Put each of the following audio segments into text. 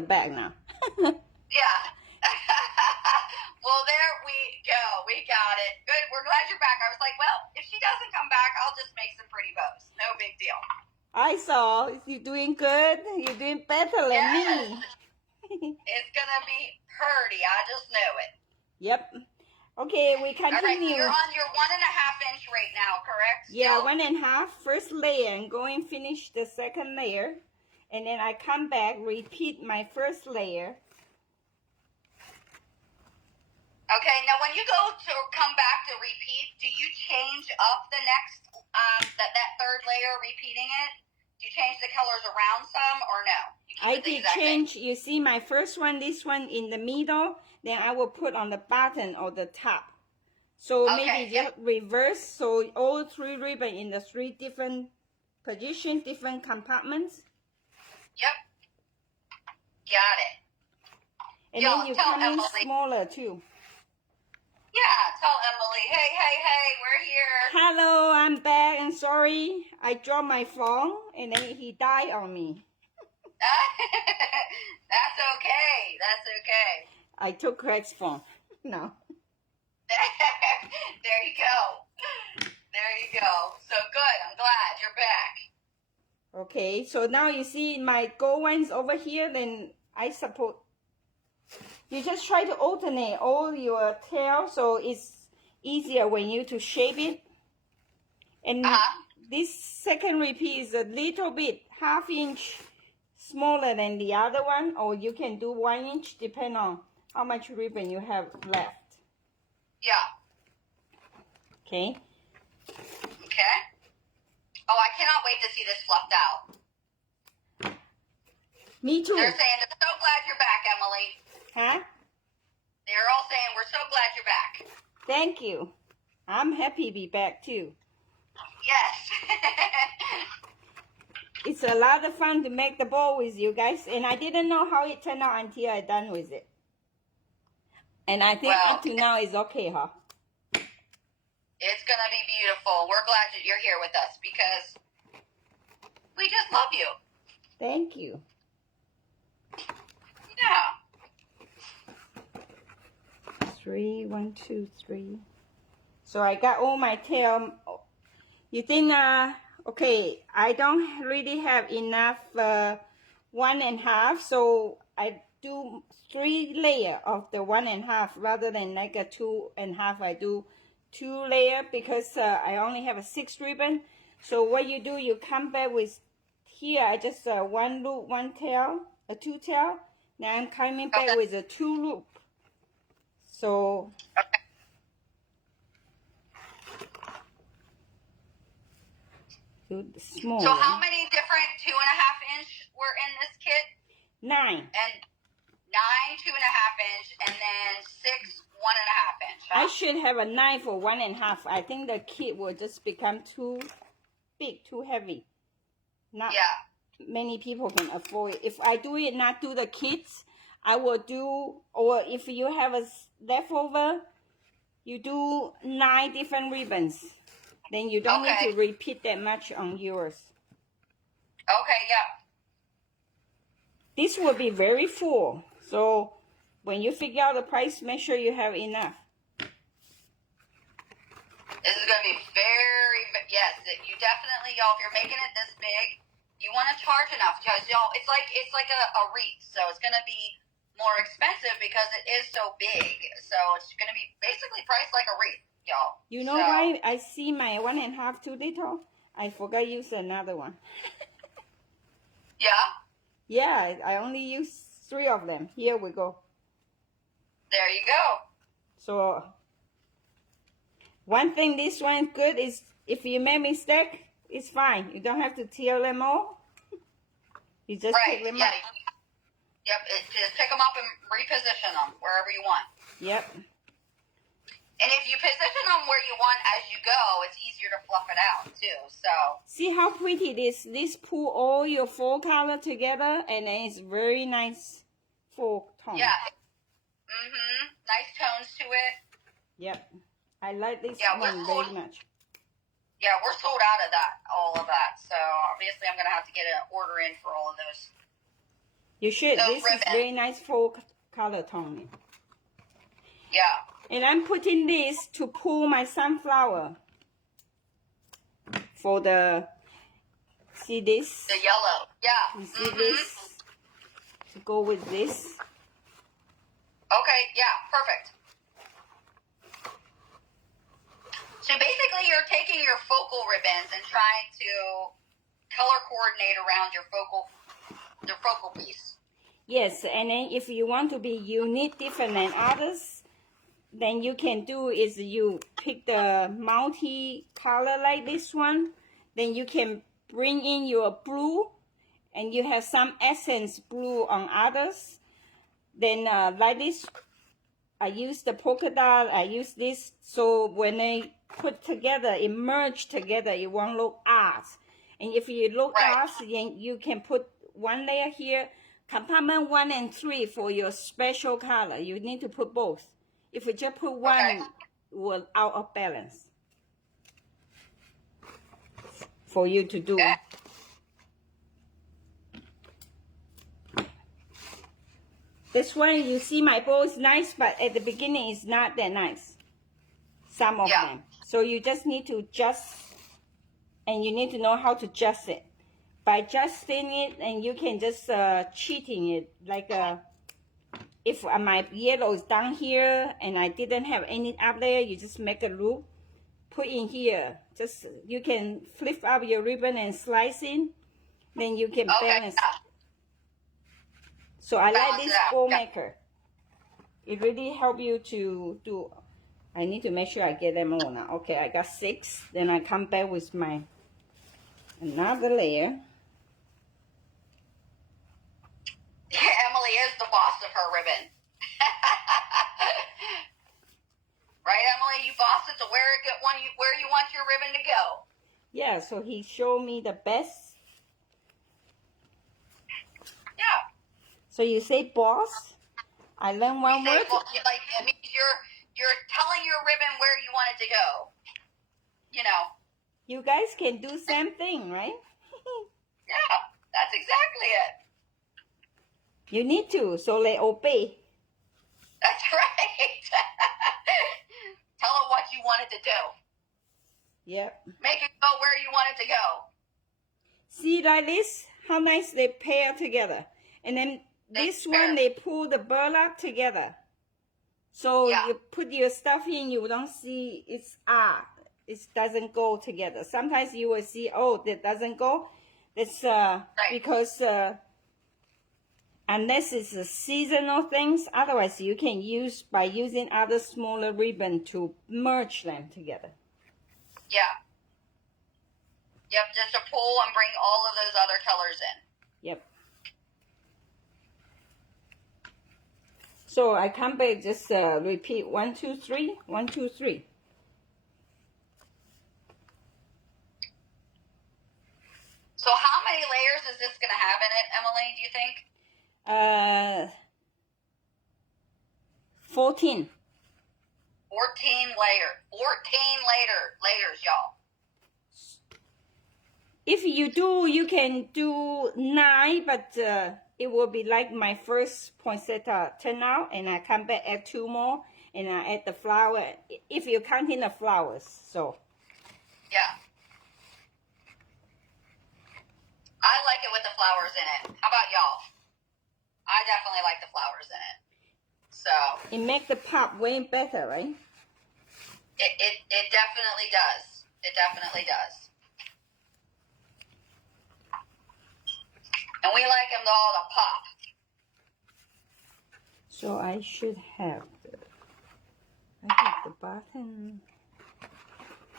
the back now. Yeah. Well, there we go. We got it. Good. We're glad you're back. I was like, well, if she doesn't come back, I'll just make some pretty bows. No big deal. I saw. You're doing good. You're doing better than me. It's going to be pretty. I just know it. Yep. Okay, we continue. All right, so you're on your 1.5 inch right now, correct? Yeah, Still? 1.5. First layer and going finish the second layer. And then I come back, repeat my first layer. Okay, now when you go to come back to repeat, do you change up the next, that third layer, repeating it? Do you change the colors around some or no? I did change, you see my first one, this one in the middle, then I will put on the bottom or the top. So okay, maybe just reverse, so all 3 ribbons in the 3 different positions, different compartments. Yep. Got it. And then you come in smaller too. Yeah, tell Emily, hey, we're here. Hello, I'm back and sorry. I dropped my phone and then he died on me. That's okay. That's okay. I took Craig's phone. No. There you go. There you go. So good. I'm glad you're back. Okay, so now you see my gold ones over here, then I suppose you just try to alternate all your tail so it's easier when you to shape it. And this second repeat is a little bit ½ inch smaller than the other one, or you can do 1 inch depending on how much ribbon you have left. Yeah. Okay. Okay. Oh, I cannot wait to see this fluffed out. Me too. They're saying they're so glad you're back, Emily. Huh? They're all saying we're so glad you're back. Thank you. I'm happy to be back too. Yes. It's a lot of fun to make the bowl with you guys, and I didn't know how it turned out until I done with it. And I think up to now it's okay, huh? It's going to be beautiful. We're glad that you're here with us because we just love you. Thank you. Yeah. 3, 1, 2, 3. So I got all my tail. You think, okay, I don't really have enough 1.5, so I do 3 layers of the 1.5 rather than like a 2.5. I do 2 layers because I only have a 6 ribbon. So what you do, you come back with here, I just 1 loop, 1 tail, a 2 tail. Now I'm coming back with a 2 loop. So do the small. So how many different 2.5 inch were in this kit? 9. And 9 2.5 inch, and then 6 1.5 inch. Huh? I should have a 9 for 1.5. I think the kit will just become too big, too heavy. Not many people can afford it. If I do it, not do the kits, I will do, or if you have a leftover, you do 9 different ribbons. Then you don't need to repeat that much on yours. Okay, yeah. This will be very full. So when you figure out the price, make sure you have enough. This is going to be very, yes, you definitely, y'all, if you're making it this big, you want to charge enough because, y'all, it's like a wreath. So it's going to be more expensive because it is so big. So it's going to be basically priced like a wreath, y'all. You know why I see my 1.5 too little? I forgot to use another one. Yeah? Yeah, I only use 3 of them. Here we go. There you go. So one thing this one's good is if you make mistake, it's fine. You don't have to tear them all. You just pick them up. Yep, just pick them up and reposition them wherever you want. Yep. And if you position them where you want as you go, it's easier to fluff it out too. So see how pretty it is. This pull all your 4 color together, and then it's very nice 4 tone. Yeah. Nice tones to it. Yep. I like this one very much. Yeah, we're sold out of all of that. So obviously I'm gonna have to get an order in for all of those. You should. those This is ribbons. very nice full color tone. Yeah. And I'm putting this to pull my sunflower for the, see this? The yellow. Yeah. You see this? To go with this. Okay, yeah, perfect. So basically you're taking your focal ribbons and trying to color coordinate around your focal piece. Yes, and then if you want to be unique, different than others, then you can do is you pick the multi-color like this one, then you can bring in your blue, and you have some essence blue on others. Then like this, I use the polka dot, I use this, so when they put together, it merge together, it won't look odd. And if you look odd, then you can put one layer here, compartment 1 and 3 for your special color. You need to put both. If you just put one, it will out of balance for you to do. Okay. This one, you see my bow is nice, but at the beginning it's not that nice. Some of them. So you just need to adjust, and you need to know how to adjust it. By adjusting it, and you can just cheating it. Like if my yellow is down here, and I didn't have any up there, you just make a loop, put in here. Just, you can flip up your ribbon and slice in, then you can balance. So I like this bow maker. It really helps you to do. I need to make sure I get them all now. Okay, I got 6. Then I come back with my another layer. Emily is the boss of her ribbon. Right, Emily? You boss it to where you want your ribbon to go. Yeah, so he showed me the best. Yeah. So you say boss? I learned one word. Like, it means you're telling your ribbon where you want it to go. You know. You guys can do same thing, right? Yeah, that's exactly it. You need to, so they obey. That's right. Tell it what you want it to do. Yep. Make it go where you want it to go. See like this? How nice they pair together. And then this one, they pull the burlap together. So you put your stuff in, you don't see it's it doesn't go together. Sometimes you will see, oh, that doesn't go. It's because unless it's a seasonal things, otherwise you can use by using other smaller ribbon to merge them together. Yeah. Yep, just to pull and bring all of those other colors in. Yep. So I come back, just repeat 1, 2, 3, 1, 2, 3. So how many layers is this going to have in it, Emily, do you think? 14. 14 layers, y'all. If you do, you can do 9, but it will be like my first poinsettia turn out, and I come back, add 2 more, and I add the flower, if you're counting the flowers, so. Yeah. I like it with the flowers in it. How about y'all? I definitely like the flowers in it. So. It makes the pop way better, right? It definitely does. It definitely does. And we like them all to pop. So I should have the button.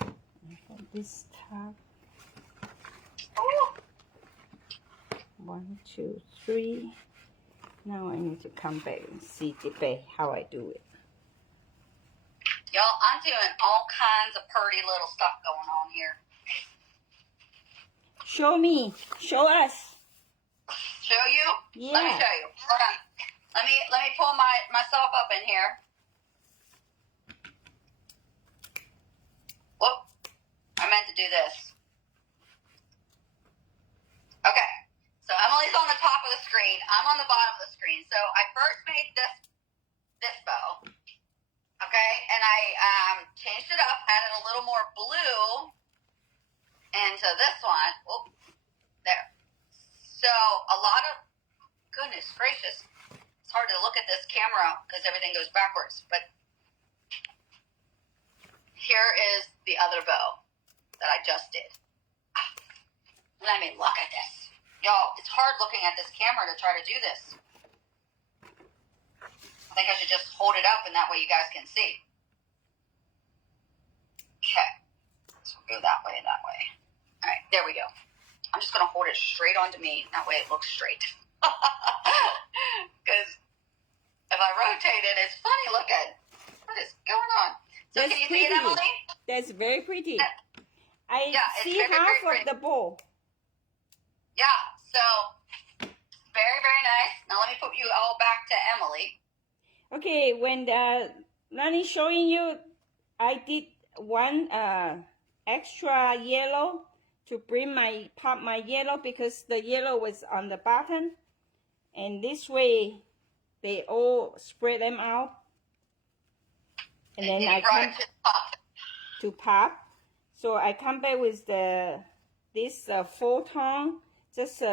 I have this top. Ooh. 1, 2, 3. Now I need to come back and see debate how I do it. Y'all, I'm doing all kinds of pretty little stuff going on here. Show me. Show us. Show you? Yeah. Let me show you. Hold on. Let me pull myself up in here. Whoop. I meant to do this. Okay. So Emily's on the top of the screen. I'm on the bottom of the screen. So I first made this bow. Okay, and I changed it up, added a little more blue into this one. Oh, there. So a lot of, goodness gracious, it's hard to look at this camera because everything goes backwards. But here is the other bow that I just did. Let me look at this. Y'all, it's hard looking at this camera to try to do this. I think I should just hold it up and that way you guys can see. Okay. So we'll go that way and that way. All right, there we go. I'm just going to hold it straight onto me. That way it looks straight. Because if I rotate it, it's funny looking. What is going on? So That's can you pretty. see it, Emily? That's very pretty. I Yeah, it's see very, half very of the bowl. Yeah, so very, very nice. Now let me put you all back to Emily. Okay, when Lani showing you, I did one extra yellow to bring pop my yellow because the yellow was on the bottom, and this way they all spread them out, and then I come to pop. So I come back with this 4-tone, just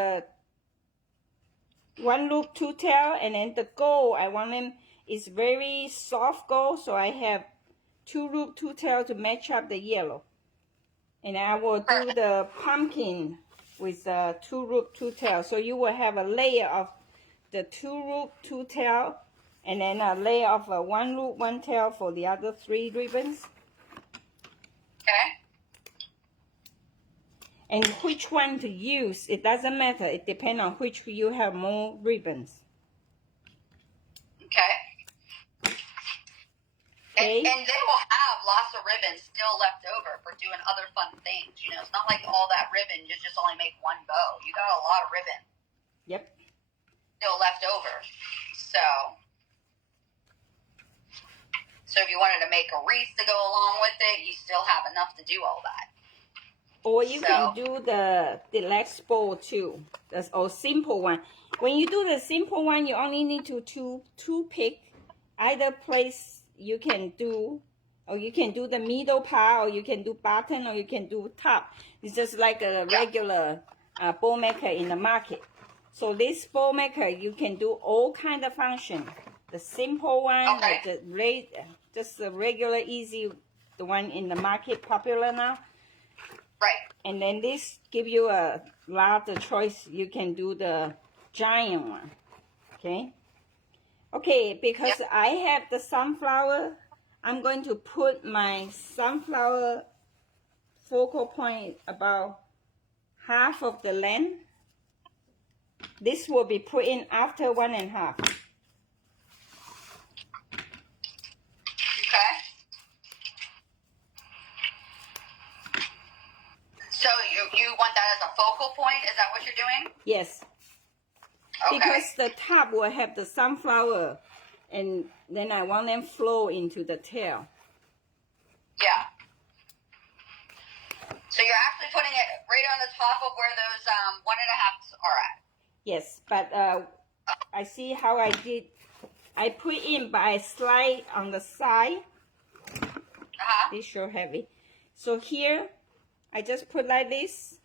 one loop, 2 tail, and then the gold I want them is very soft gold, so I have 2 loop, 2 tail to match up the yellow. And I will do the pumpkin with 2 loop, 2 tail. So you will have a layer of the 2 loop, 2 tail, and then a layer of 1 loop, 1 tail for the other 3 ribbons. Okay. And which one to use, it doesn't matter. It depends on which you have more ribbons. Okay. Okay. And they will have lots of ribbons still left over for doing other fun things. You know, it's not like all that ribbon, you just only make one bow. You got a lot of ribbon. Yep. Still left over. So if you wanted to make a wreath to go along with it, you still have enough to do all that. Or you can do the deluxe bowl too, or simple one. When you do the simple one, you only need to pick either place you can do, or you can do the middle part, or you can do bottom, or you can do top. It's just like a regular bowl maker in the market. So this bowl maker, you can do all kind of function. The simple one, like just the regular easy, the one in the market popular now. Right. And then this give you a lot of choice. You can do the giant one. Okay. Okay, because I have the sunflower, I'm going to put my sunflower focal point about half of the length. This will be put in after 1.5. Okay. So you want that as a focal point? Is that what you're doing? Yes. Okay. Because the top will have the sunflower, and then I want them flow into the tail. Yeah. So you're actually putting it right on the top of where those 1.5s are at. Yes, but I see how I did. I put in, but I slide on the side. It's sure heavy. So here, I just put like this.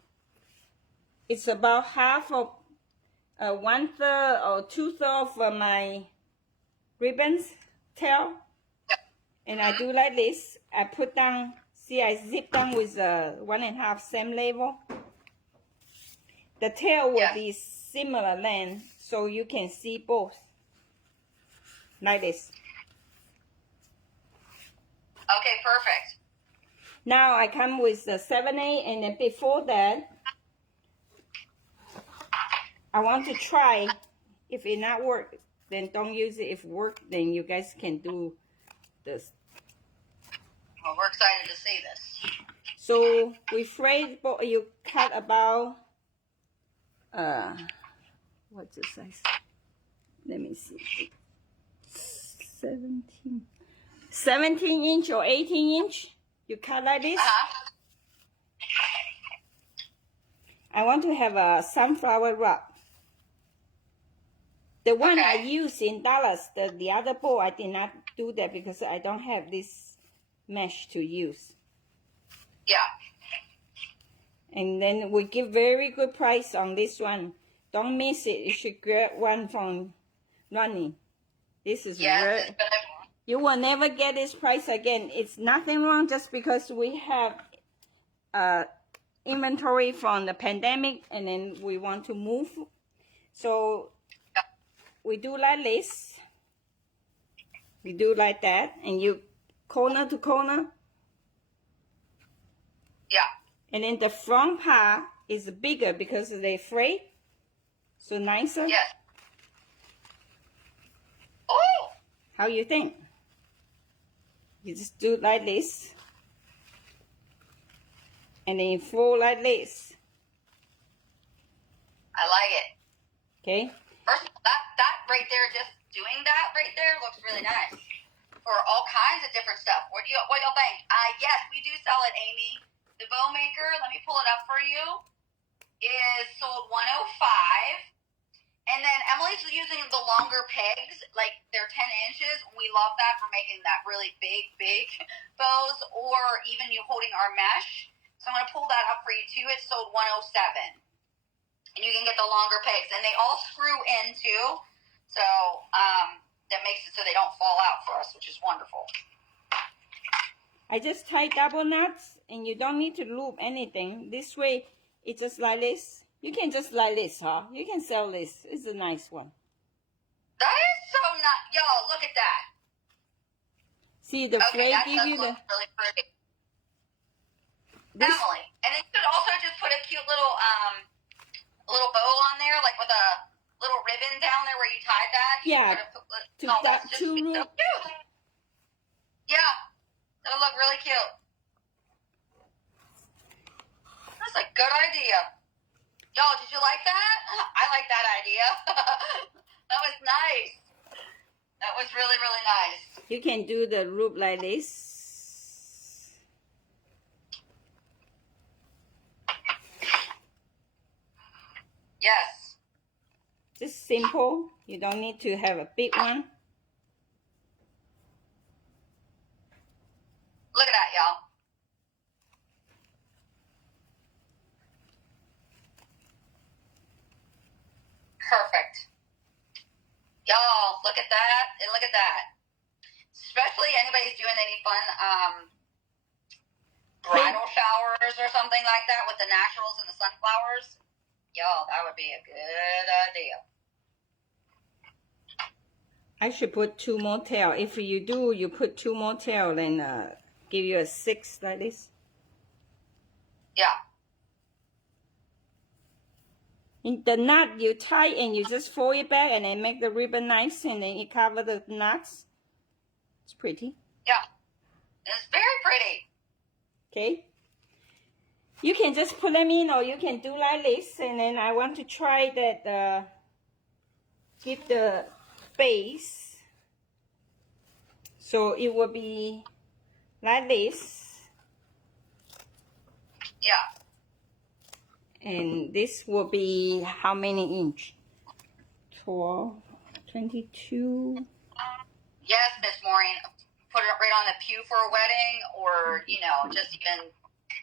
It's about half of 1/3 or 2/3 of my ribbons tail. And I do like this. I put down, see, I zip down with 1.5 same level. The tail will be similar length, so you can see both. Like this. Okay, perfect. Now I come with the 7/8, and then before that, I want to try. If it not work, then don't use it. If work, then you guys can do this. Well, we're excited to see this. So we frayed, you cut about what's the size? Let me see. 17 inch or 18 inch. You cut like this. I want to have a sunflower wrap. The one I Okay. use in Dallas, the other bowl, I did not do that because I don't have this mesh to use. Yeah. And then we give very good price on this one. Don't miss it. You should get one from Ronnie. This is Yes, rare. it's gonna. You will never get this price again. It's nothing wrong just because we have inventory from the pandemic and then we want to move. So we do like this. We do like that. And you corner to corner. Yeah. And then the front part is bigger because they fray. So nicer. Yes. Oh. How you think? You just do like this. And then you fold like this. I like it. Okay? First, that right there, just doing that right there looks really nice. For all kinds of different stuff. What y'all think? Yes, we do sell it, Amy. The bow maker, let me pull it up for you, is sold $105. And then Emily's using the longer pegs, like they're 10 inches. We love that for making that really big bows, or even you holding our mesh. So I'm going to pull that up for you too. It's sold $107. And you can get the longer pegs. And they all screw in too. So that makes it so they don't fall out for us, which is wonderful. I just tie double knots and you don't need to loop anything. This way, it's just like this. You can just like this, huh? You can sell this. It's a nice one. That is so nice. Y'all, look at that. See, the Okay, fray that give does you look the... really pretty. This, Emily. And then you could also just put a cute little bow on there, like with a little ribbon down there where you tied that. yeah, That's just to so root. cute. Yeah, that'll look really cute. That's a good idea. Y'all, did you like that? I like that idea. That was nice. That was really, really nice. You can do the loop like this. Yes. Just simple. You don't need to have a big one. Look at that, y'all. Perfect. Y'all, look at that and look at that. Especially anybody's doing any fun bridal showers or something like that with the naturals and the sunflowers. Y'all, that would be a good idea. I should put 2 more tail. If you do, you put 2 more tail, then give you a 6 like this. Yeah. In the knot, you tie and you just fold it back and then make the ribbon nice and then you cover the knots. It's pretty. Yeah. It's very pretty. Okay. You can just put them in or you can do like this. And then I want to try that, give the base. So it will be like this. Yeah. And this will be how many inch? 12, 22. Yes, Miss Maureen. Put it right on the pew for a wedding, or, you know, just even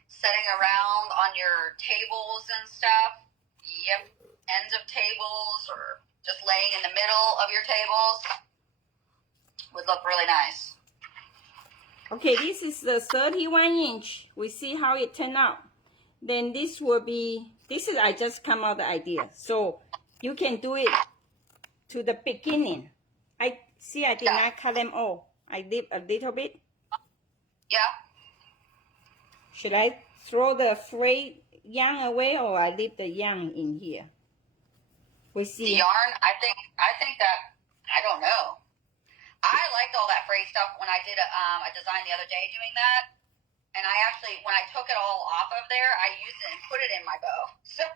setting around on your tables and stuff. Yep. Ends of tables, or just laying in the middle of your tables would look really nice. Okay, this is the 31 inch. We see how it turned out. Then this will be, this is, I just come out the idea. So you can do it to the beginning. I did not cut them all. I did a little bit. Yeah. Should I throw the frayed yarn away or I leave the yarn in here? We see. The yarn, I think that, I don't know. I liked all that frayed stuff when I did a design the other day doing that. And I actually, when I took it all off of there, I used it and put it in my bow. So,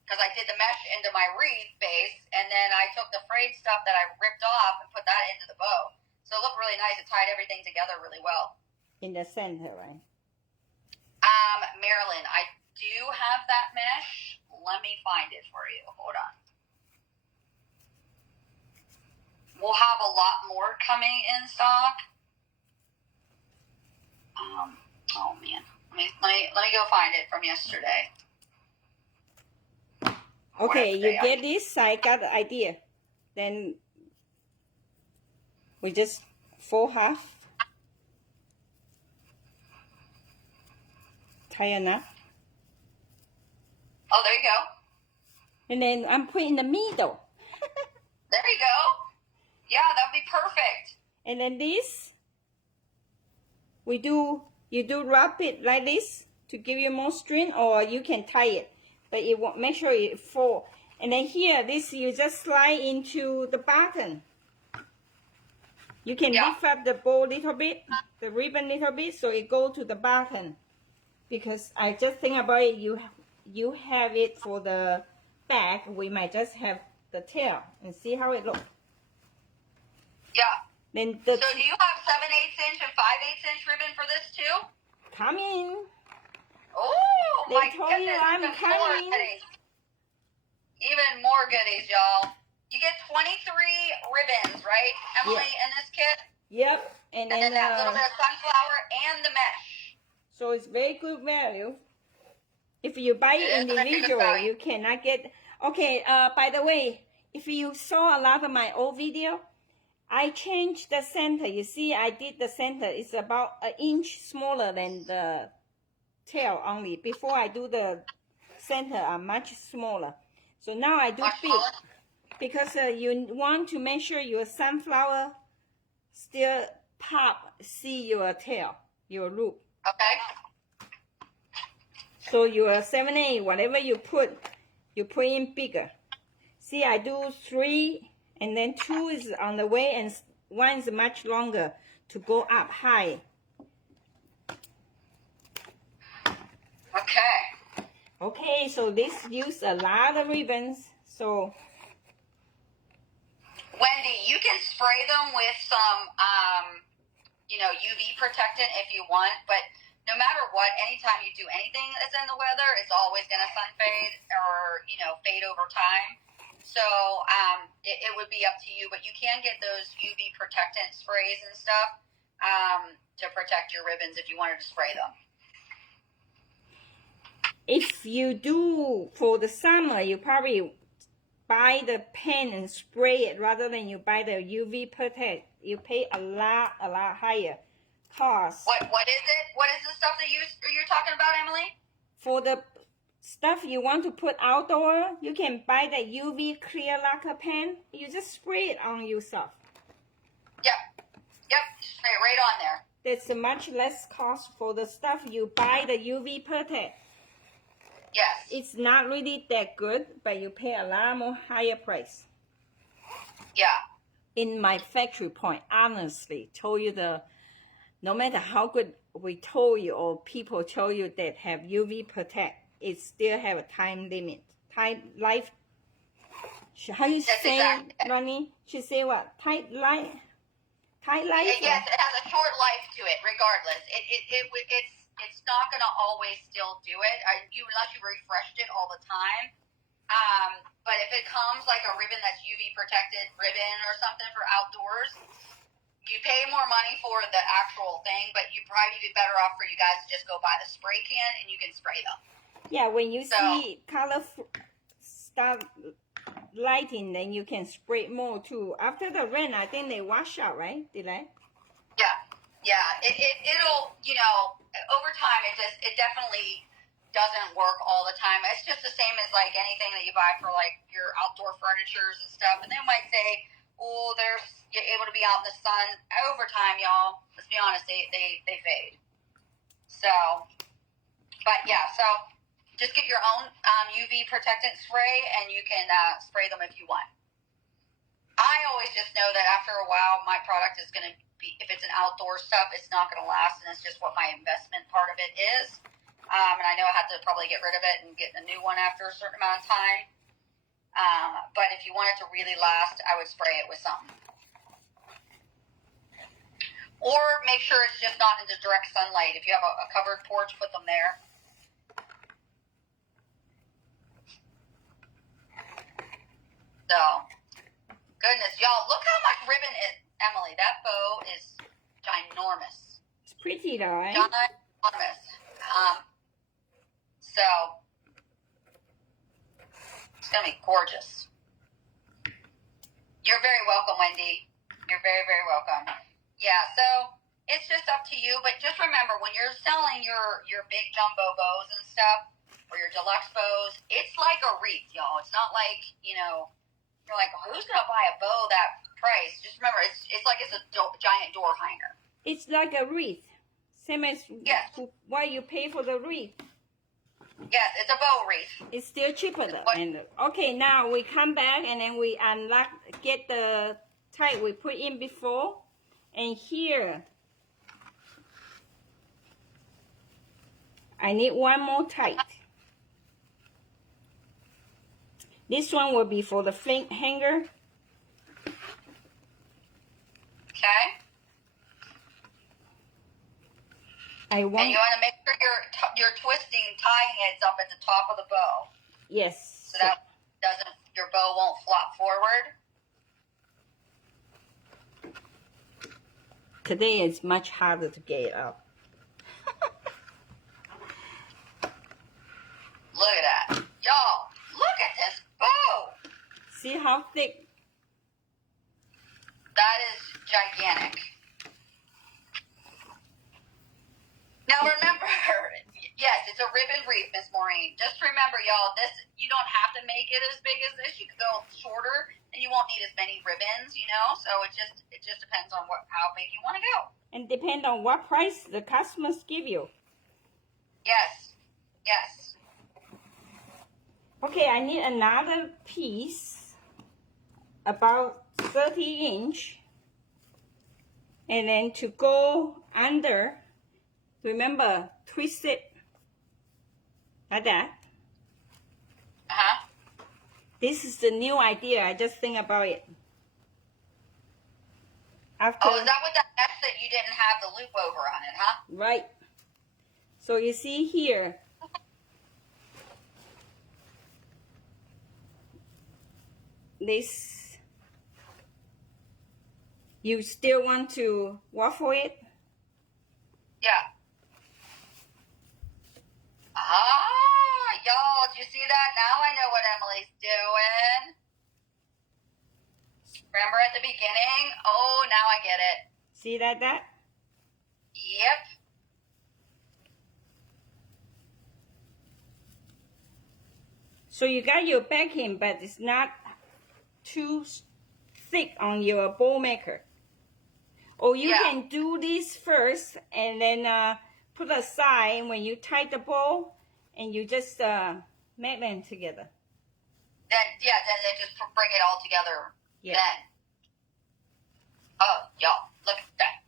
because I did the mesh into my wreath base, and then I took the frayed stuff that I ripped off and put that into the bow. So it looked really nice. It tied everything together really well. In the center, right? Marilyn, I do have that mesh. Let me find it for you. Hold on. a lot more coming in stock. Oh man, let me go find it from yesterday. Okay, you get this. I got the idea. Then we just fold half. Tie enough. Oh, there you go. And then I'm putting in the middle. There you go. Yeah, that would be perfect. And then this, you do wrap it like this to give you more string, or you can tie it, but it won't, make sure it fall. And then here, this you just slide into the button. You can lift up the bow a little bit, the ribbon a little bit, so it go to the button. Because I just think about it, you have it for the back, we might just have the tail and see how it looks. Yeah. Then so do you have 7/8" and 5/8" ribbon for this too? Coming. Oh my told goodness! you I'm coming. Even more goodies, y'all. You get 23 ribbons, right, Emily, in this kit? Yep. And then that little bit of sunflower and the mesh. So it's very good value. If you buy it individual, you cannot get. Okay. By the way, if you saw a lot of my old video, I changed the center. You see, I did the center. It's about an inch smaller than the tail only. Before I do the center, are much smaller. So now I do big because you want to make sure your sunflower still see your tail, your loop. Okay. So your 7/8, whatever you put in bigger. See, I do 3, and then 2 is on the way, and 1 is much longer to go up high. Okay. Okay, so this use a lot of ribbons. So Wendy, you can spray them with some, UV protectant if you want, but no matter what, anytime you do anything that's in the weather, it's always going to sun fade or, fade over time. So it would be up to you, but you can get those UV protectant sprays and stuff to protect your ribbons if you wanted to spray them. if you do for the summer, you probably buy the pen and spray it rather than you buy the UV protect. You pay a lot higher cost. What is it? What is the stuff that you're talking about, Emily? For the stuff you want to put outdoor, you can buy the UV clear lacquer pen. You just spray it on yourself. Yep, spray it right on there. There's a much less cost for the stuff you buy the UV protect. Yes. It's not really that good, but you pay a lot more higher price. Yeah. In my factory point, honestly, told you no matter how good we told you or people told you that have UV protect, it still have a time limit. Life. How you say, exactly. Ronnie? She say what? Tight life? Yes, it has a short life to it. Regardless, it's not gonna always still do it. Unless you refreshed it all the time. But if it comes like a ribbon that's UV protected ribbon or something for outdoors, you pay more money for the actual thing, but you probably be better off for you guys to just go buy the spray can and you can spray them. Yeah, when you see color start lighting, then you can spray more too. After the rain, I think they wash out, right? Did I? Yeah. It'll over time it definitely doesn't work all the time. It's just the same as like anything that you buy for like your outdoor furnitures and stuff. And they might say, oh, you're able to be out in the sun. Over time, y'all, let's be honest, they fade. So, but yeah, so just get your own UV protectant spray and you can spray them if you want. I always just know that after a while, my product is going to be, if it's an outdoor stuff, it's not going to last, and it's just what my investment part of it is. And I know I have to probably get rid of it and get a new one after a certain amount of time. But if you want it to really last, I would spray it with something. Or make sure it's just not into direct sunlight. If you have a covered porch, put them there. So, goodness, y'all, look how much ribbon is, Emily, that bow is ginormous. It's pretty though, right? Ginormous. So, it's going to be gorgeous. You're very welcome, Wendy. You're very, very welcome. Yeah, so it's just up to you. But just remember, when you're selling your big jumbo bows and stuff, or your deluxe bows, it's like a wreath, y'all. It's not like, you know, you're like, well, who's going to buy a bow that price? Just remember, it's like it's a giant door hanger. It's like a wreath. Same as what you pay for the wreath. Yes, it's a bow wreath. It's still cheaper though. And okay, now we come back and then we unlock, get the tag we put in before. And here, I need one more tag. This one will be for the hanger. Okay. And you want to make sure you're twisting tie heads up at the top of the bow. Yes. So that your bow won't flop forward. Today is much harder to get it up. Look at that. Y'all, look at this bow. See how thick? That is gigantic. Now remember, yes, it's a ribbon wreath, Miss Maureen. Just remember, y'all, this, you don't have to make it as big as this. You could go shorter, and you won't need as many ribbons, you know. So it just depends on how big you want to go. And depend on what price the customers give you. Yes, yes. Okay, I need another piece, about 30 inch, and then to go under. Remember, twist it like that. This is the new idea. I just think about it. After, is that what that mesh that you didn't have the loop over on it, huh? Right. So you see here, this, you still want to waffle it? Yeah. Y'all, did you see that? Now I know what Emily's doing. Remember at the beginning? Oh, now I get it. See that? Yep. So you got your backing, but it's not too thick on your bow maker. Or you can do this first and then put aside when you tie the bow and you just make them together. Then just bring it all together. Yeah. Then. Oh, y'all, look at that.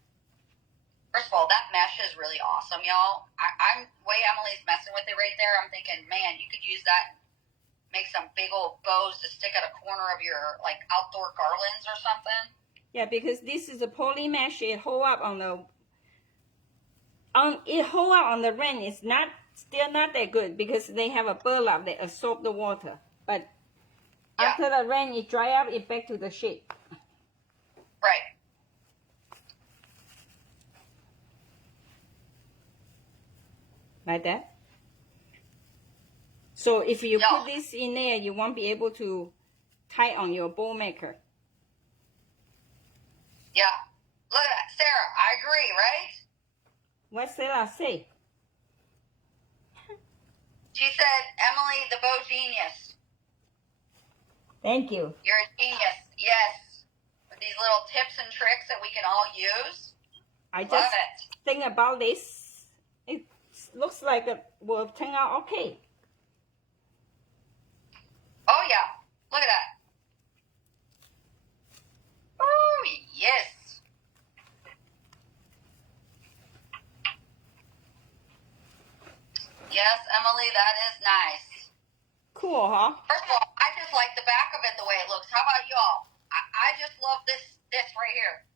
First of all, that mesh is really awesome, y'all. I'm way Emily's messing with it right there. I'm thinking, man, you could use that, make some big old bows to stick at a corner of your like outdoor garlands or something. Yeah, because this is a poly mesh. It hold up on the rain. It's still not that good because they have a burlap that absorb the water. But after the rain, it dry up. It back to the shape. Right. Like that. So if you put this in there, you won't be able to tie on your bow maker. Yeah. Look at that. Sarah, I agree, right? What Sarah say? She said, Emily, the bow genius. Thank you. You're a genius. Yes. With these little tips and tricks that we can all use. I just think about this. It looks like it will turn out okay. Oh, yeah. Look at that. Oh, yes. Yes, Emily, that is nice. Cool, huh? First of all, I just like the back of it the way it looks. How about y'all? I just love this right here.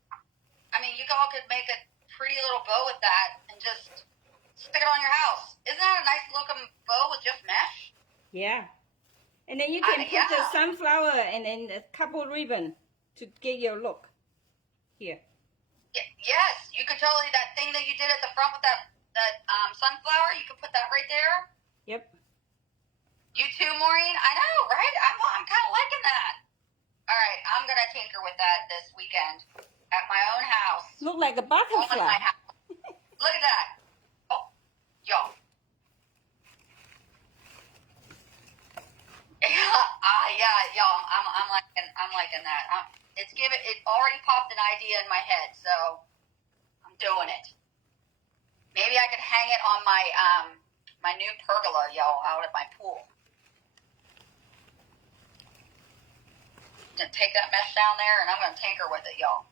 I mean, you all could make a pretty little bow with that and just stick it on your house. Isn't that a nice looking bow with just mesh? Yeah. And then you can put the sunflower and then a couple ribbon to get your look. Here. Yes, you could totally, that thing that you did at the front with that sunflower, you could put that right there. Yep. You too, Maureen? I know, right? I'm kind of liking that. All right, I'm going to tinker with that this weekend at my own house. Look like a butterfly. On my house. Look at that. Oh, y'all. Yeah, y'all. I'm liking that. It already popped an idea in my head, so I'm doing it. Maybe I could hang it on my my new pergola, y'all, out at my pool. Gonna take that mesh down there, and I'm gonna tinker with it, y'all.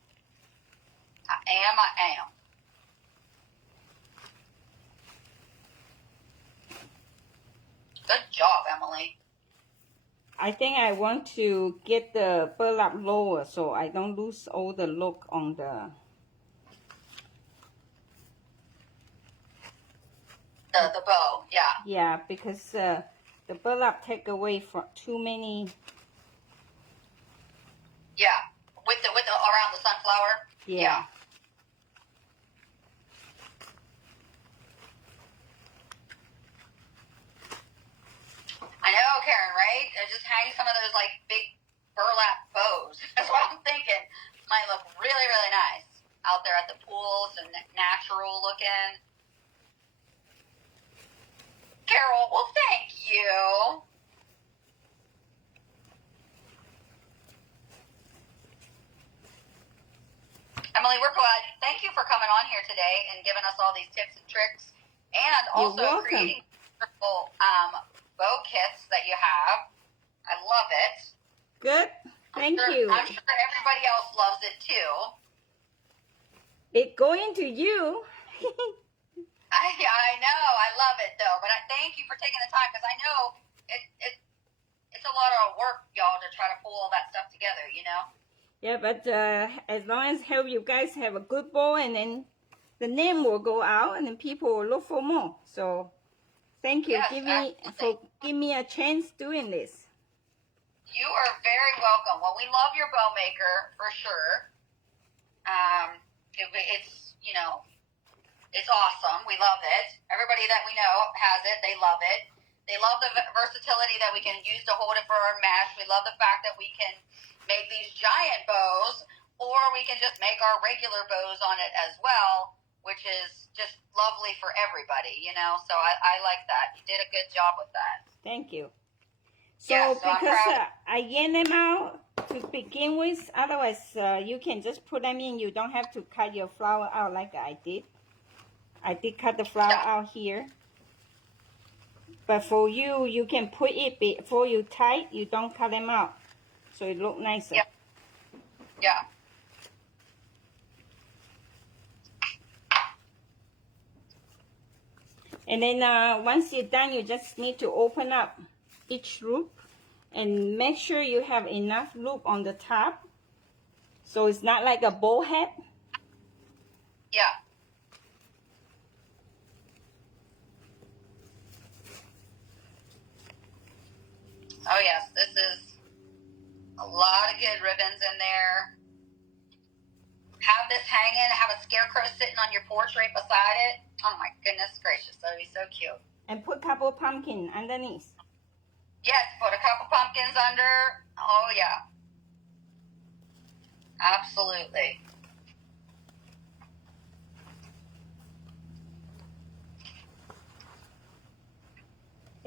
I am. Good job, Emily. I think I want to get the burlap lower so I don't lose all the look on the bow, yeah. Yeah, because the burlap take away from too many. Yeah, with the around the sunflower. Yeah. I know, Karen, right? Just hang some of those like big burlap bows. That's what I'm thinking. Might look really, really nice out there at the pool. So natural looking. Carol, well, thank you. Emily, we're glad. Thank you for coming on here today and giving us all these tips and tricks, and also creating wonderful bow kits that you have. I love it. Good. Thank you. I'm sure everybody else loves it too. It going to you. I know. I love it though. But I thank you for taking the time, because I know it's a lot of work, y'all, to try to pull all that stuff together, you know? Yeah, but as long as help you guys have a good bow, and then the name will go out, and then people will look for more. So thank you. Yes, Give me a chance doing this. You are very welcome. Well, we love your bow maker for sure. It's, you know, it's awesome. We love it. Everybody that we know has it. They love it. They love the versatility that we can use to hold it for our mesh. We love the fact that we can make these giant bows, or we can just make our regular bows on it as well, which is just lovely for everybody, you know? So I like that. You did a good job with that. Thank you. So, yeah, because I yan them out to begin with, otherwise you can just put them in. You don't have to cut your flower out like I did. I did cut the flower out here. But for you, you can put it before you tie, you don't cut them out. So it look nicer. Yeah. Yeah. And then once you're done, you just need to open up each loop and make sure you have enough loop on the top, so it's not like a bow head. Yeah. Oh yes, this is a lot of good ribbons in there. Have this hanging, have a scarecrow sitting on your porch right beside it. Oh my goodness gracious, that would be so cute. And put a couple pumpkin underneath. Yes, put a couple pumpkins under. Oh yeah. Absolutely.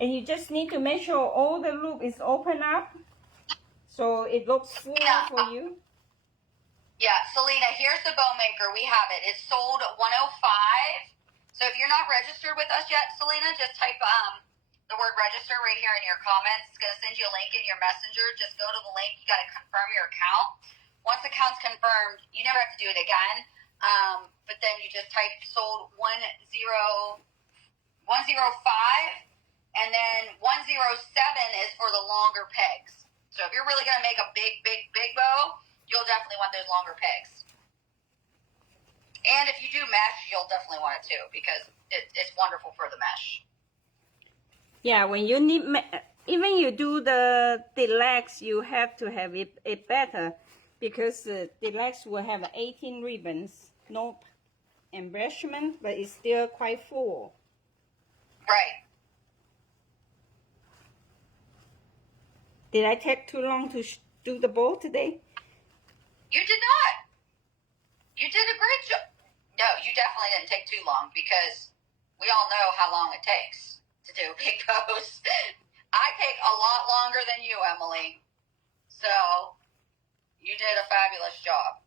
And you just need to make sure all the loop is open up, so it looks full for you. Yeah, Selena, here's the bow maker. We have it. It's sold at $105. So if you're not registered with us yet, Selena, just type the word register right here in your comments. It's going to send you a link in your messenger. Just go to the link. You got to confirm your account. Once the account's confirmed, you never have to do it again. But then you just type sold 105, and then 107 is for the longer pegs. So if you're really going to make a big bow, you'll definitely want those longer pegs. And if you do mesh, you'll definitely want it too, because it's wonderful for the mesh. Yeah, when you need, even you do the legs, you have to have it better. because the deluxe will have 18 ribbons, no embellishment, but it's still quite full. Right. Did I take too long to do the bow today? You did not. You did a great job. No, you definitely didn't take too long because we all know how long it takes to do big bows. I take a lot longer than you, Emily. So you did a fabulous job.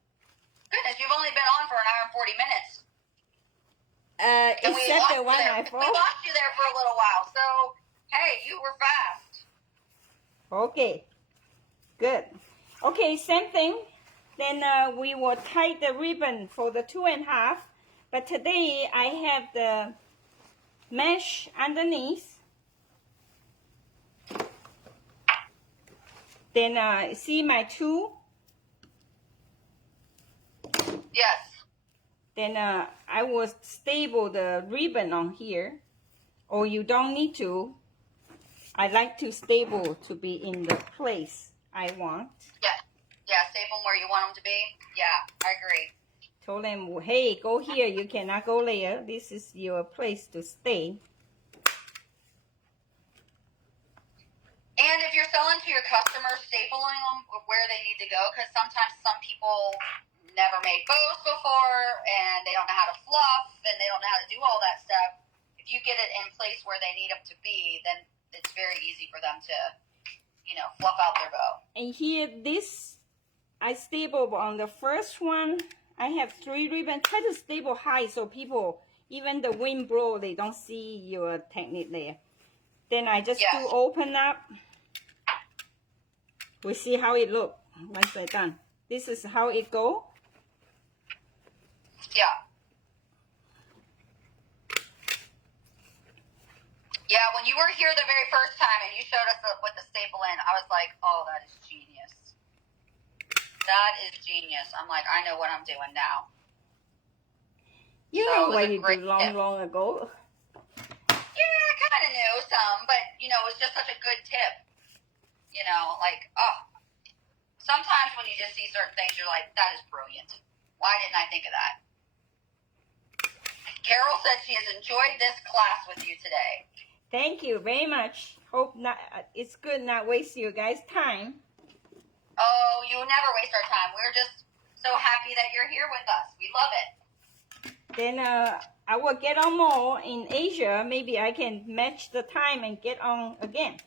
Goodness, you've only been on for an hour and 40 minutes. And Except the one I we thought. lost you there for a little while. So, hey, you were fast. Okay, good. Okay, same thing. Then we will tie the ribbon for the 2.5. But today I have the mesh underneath. Then see my 2? Yes. Then I will staple the ribbon on here. Or you don't need to. I like to staple to be in the place I want. Yeah, staple them where you want them to be. Yeah, I agree. Told them, hey, go here. You cannot go there. This is your place to stay. And if you're selling to your customers, stapling them where they need to go, because sometimes some people never made bows before, and they don't know how to fluff, and they don't know how to do all that stuff. If you get it in place where they need them to be, then it's very easy for them to, you know, fluff out their bow. And here, this, I staple on the first one. I have 3 ribbons. Try to staple high so people, even the wind blow, they don't see your technique there. Then I just do open up. We see how it look once I done. This is how it go. Yeah. Yeah, when you were here the very first time and you showed us with the staple in, I was like, oh, that is genius. That is genius. I'm like, I know what I'm doing now. You know what you did long ago. Yeah, I kind of knew some, but, you know, it was just such a good tip. You know, like, oh, sometimes when you just see certain things, you're like, that is brilliant. Why didn't I think of that? Carol said she has enjoyed this class with you today. Thank you very much. Hope not. It's good not waste you guys' time. Oh, you never waste our time. We're just so happy that you're here with us. We love it. Then I will get on more in Asia. Maybe I can match the time and get on again.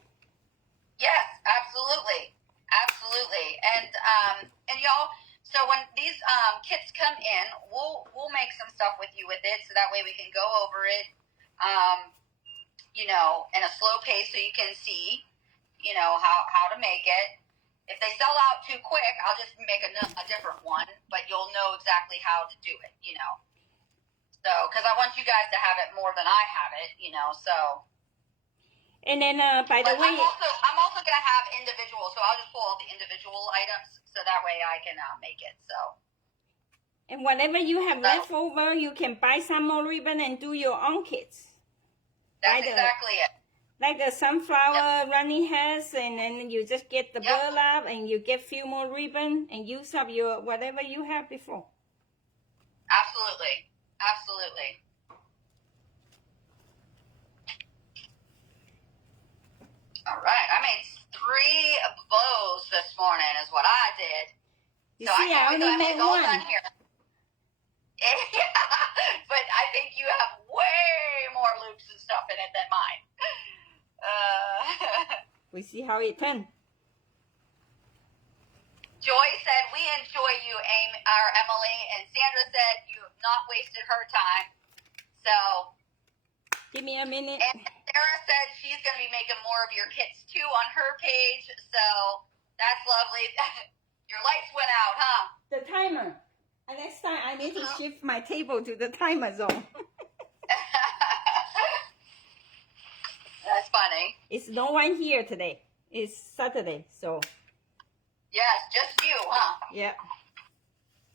Yes, absolutely. Absolutely. And y'all, so when these kits come in, we'll make some stuff with you with it so that way we can go over it, you know, in a slow pace so you can see, you know, how to make it. If they sell out too quick, I'll just make a different one, but you'll know exactly how to do it, you know. So, because I want you guys to have it more than I have it, you know, so. And then, by the way, I'm also going to have individual, so I'll just pull all the individual items so that way I can make it, so. And whatever you have left over, you can buy some more ribbon and do your own kits. That's exactly it. Like the sunflower running heads, and then you just get the burlap and you get few more ribbon and use up your whatever you have before. Absolutely. Absolutely. All right. I made 3 bows this morning is what I did. You see, I only made one. Here. Yeah, but I think you have way more loops and stuff in it than mine. We see how it turned. Joy said, we enjoy you, Emily, and Sandra said you have not wasted her time. So, give me a minute. And Sarah said she's going to be making more of your kits too on her page. So, that's lovely. Your lights went out, huh? The timer. And next time I need to shift my table to the timer zone. That's funny. It's no one here today. It's Saturday, so. Yes, just you, huh? Yeah.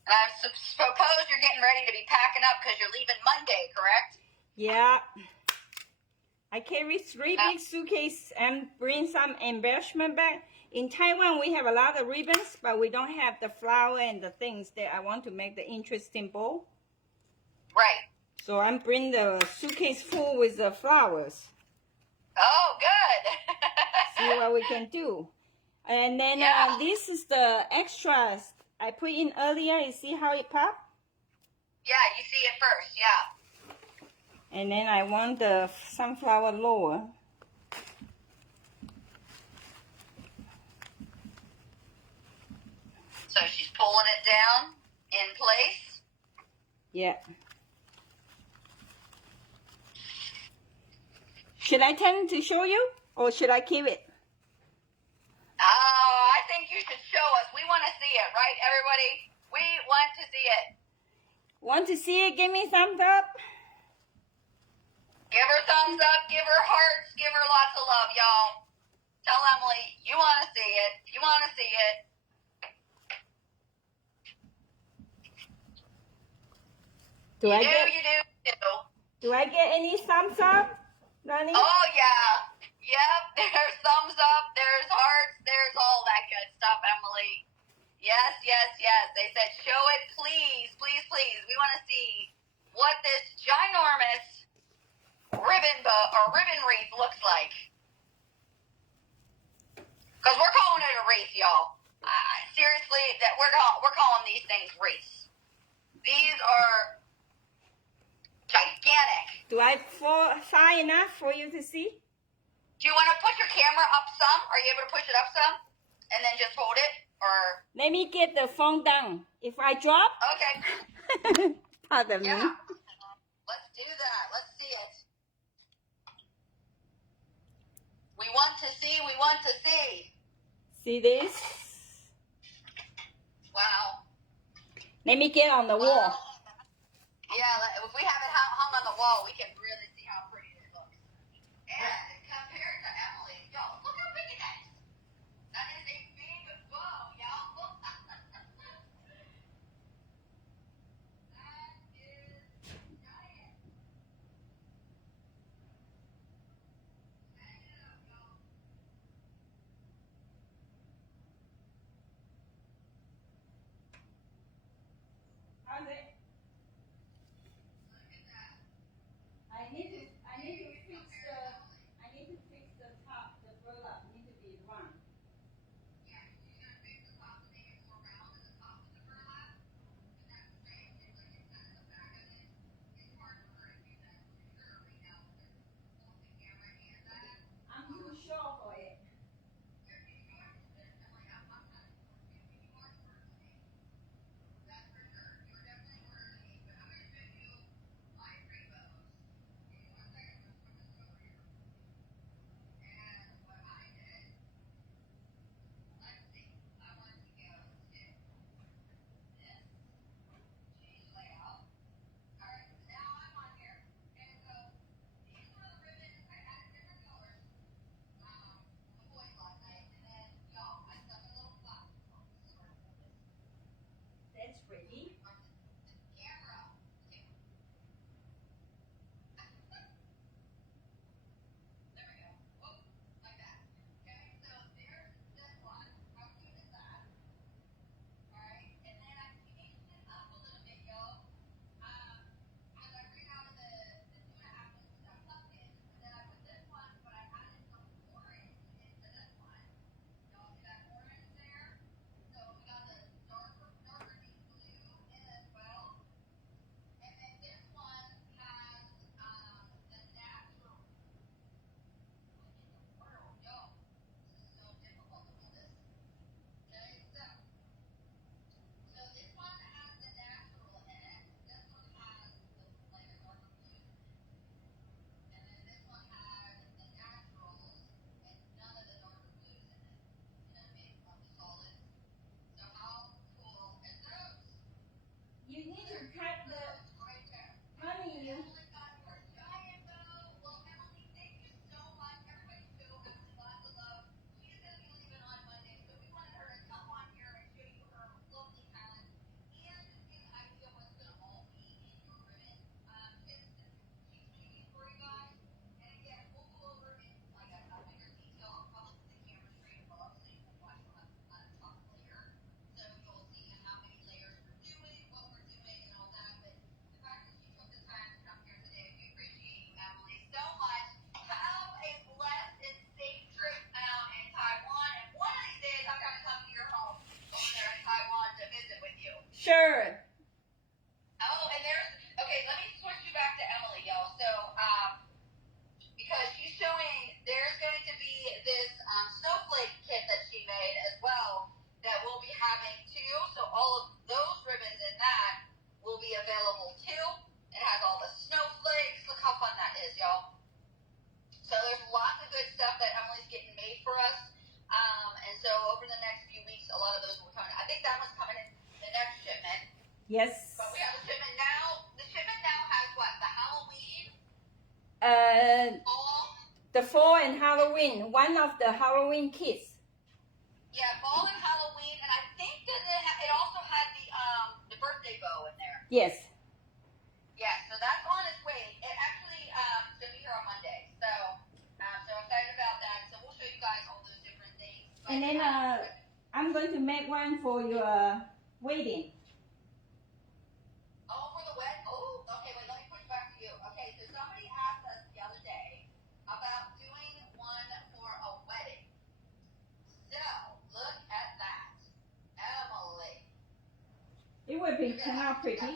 And I suppose you're getting ready to be packing up because you're leaving Monday, correct? Yeah. I carry 3 big suitcases and bring some embellishment back. In Taiwan, we have a lot of ribbons, but we don't have the flower and the things that I want to make the interesting bow. Right. So I'm bringing the suitcase full with the flowers. Oh, good. See what we can do. And then Yeah. this is the extras I put in earlier. You see how it popped? Yeah, you see it first, yeah. And then I want the sunflower lower. So she's pulling it down in place. Yeah. Should I tend to show you, or should I keep it? Oh, I think you should show us. We want to see it, right, everybody? We want to see it. Want to see it? Give me thumbs up. Give her thumbs up, give her hearts, give her lots of love, y'all. Tell Emily you want to see it. You want to see it. Do I get any thumbs up, Ronnie? Oh, yeah. Yep, there's thumbs up, there's hearts, there's all that good stuff, Emily. Yes, yes, yes. They said, show it, please, please, please. We want to see what this ginormous ribbon bow or ribbon wreath looks like. Because we're calling it a wreath, y'all. Seriously, that we're calling these things wreaths. These are gigantic. Do I fall far enough for you to see? Do you want to push your camera up some? Are you able to push it up some? And then just hold it? Or let me get the phone down. If I drop, okay. pardon me. Yeah. Let's do that. Let's see it. We want to see. We want to see. See this? Wow. Let me get on the wall. Yeah, if we have it hung on the wall, we can really see how pretty it looks. And compared to Emily, y'all, look how big it is. That is a big bow, y'all. That is giant. Hang it up, y'all. How's it? Look at that. I need to fix the top, the burlap need to be round. Yeah, you're gonna fix the top to make it more round in the top of the burlap. And that's great. It's like it's kind of the back of it. It's hard for her to do that for sure right now with holding the camera and that. I'm too short for it. You're too short. I'm like, I'm kind of short too. You are short to me. That's for sure. You're definitely shorter than me. But I'm gonna show you my rainbows. Give me 1 second. I'm just put this over here. And what I did, let's see. I want to go to this, change layout. Alright, so now I'm on here. And so these were the ribbons I had in different colors. The boys last night. And then y'all, I stuck a little flap. That's pretty. Camera. There we go. Whoop, like that. Okay, so there's this one. How cute is that? Alright, and then I changed it up a little bit, y'all. As I ran out of the 2.5 inches that plugged in, and then I put this one, but I added some orange into this one. Y'all see that orange there? So we got the darker deep blue Sure. Oh, and there's, okay, let me switch you back to Emily, y'all. So, because she's showing, there's going to be this snowflake kit that she made as well that we'll be having too. So all of those ribbons in that will be available too. It has all the snowflakes. Look how fun that is, y'all. So there's lots of good stuff that Emily's getting made for us. And so over the next few weeks, a lot of those will be coming. I think that one's coming in the next shipment. Yes. But we have a shipment now. The shipment now has what? The Halloween? Fall? The fall and Halloween. One of the Halloween kits. Yeah, fall and Halloween, and I think that it also had the birthday bow in there. Yes. Yeah, so that's on its way. It actually is going to be here on Monday. So, so excited about that. So we'll show you guys all those different things. But, And then I'm going to make one for your wedding. oh, for the wedding? Oh, okay, wait, let me push back to you. Okay, so somebody asked us the other day about doing one for a wedding. So, look at that. Emily. It would be turn out pretty. I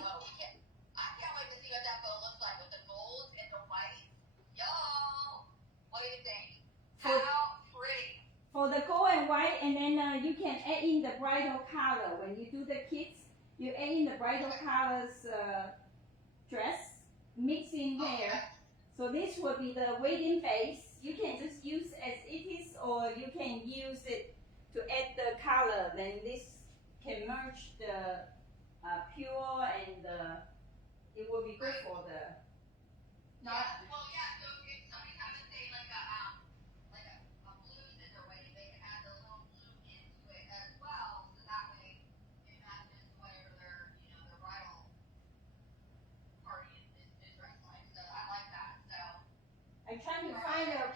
can't wait to see what that bow looks like with the gold and the white. Y'all, what do you think? How pretty. For the gold and white, and then you can add in the bridal color. When you do the kits, you add in the bridal colors dress, mix in there. So this will be the wedding base. You can just use as it is, or you can use it to add the color. Then this can merge the pure and it will be good for the. Yeah, well, yeah, so if somebody's having, say, like a blue in their wedding, they can add the little blue into it as well, so that way it matches whatever their, their bridal party is dressed like. So I like that. So I'm trying to find a.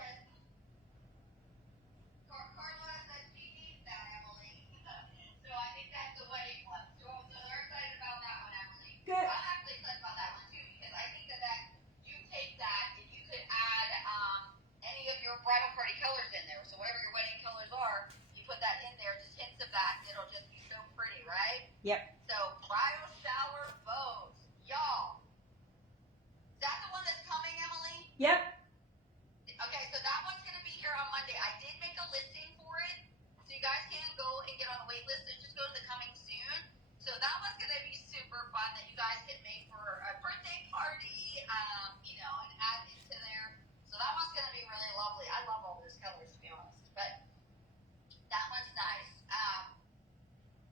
Carla said she needs that, Emily. So I think that's the wedding one. So they're excited about that one, Emily. Good. I'm actually excited about that one too, because I think that you take that and you could add any of your bridal party colors in there. So whatever your wedding colors are, you put that in there, just hints of that, and it'll just be so pretty, right? Yep. So bridal shower bows, y'all. Is that the one that's coming, Emily? Yep. Okay, so that one's going to be here on Monday. I did make a listing for it, so you guys can go and get on the wait list and just go to the coming soon. So that one's going to be super fun that you guys can make for a birthday party, and add into there. So that one's going to be really lovely. I love all those colors, to be honest, but that one's nice.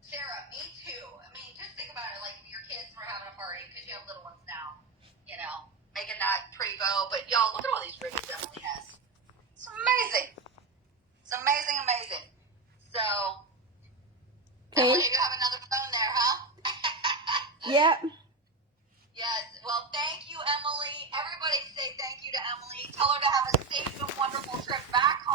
Sarah, me too. I mean, just think about it, like if your kids were having a party, because you have little ones now, making that pretty bow. But y'all, look at all these ribbons Emily has. It's amazing. It's amazing, amazing. So, Emily, you have another phone there, huh? Yep. Yes. Well, thank you, Emily. Everybody say thank you to Emily. Tell her to have a safe and wonderful trip back home.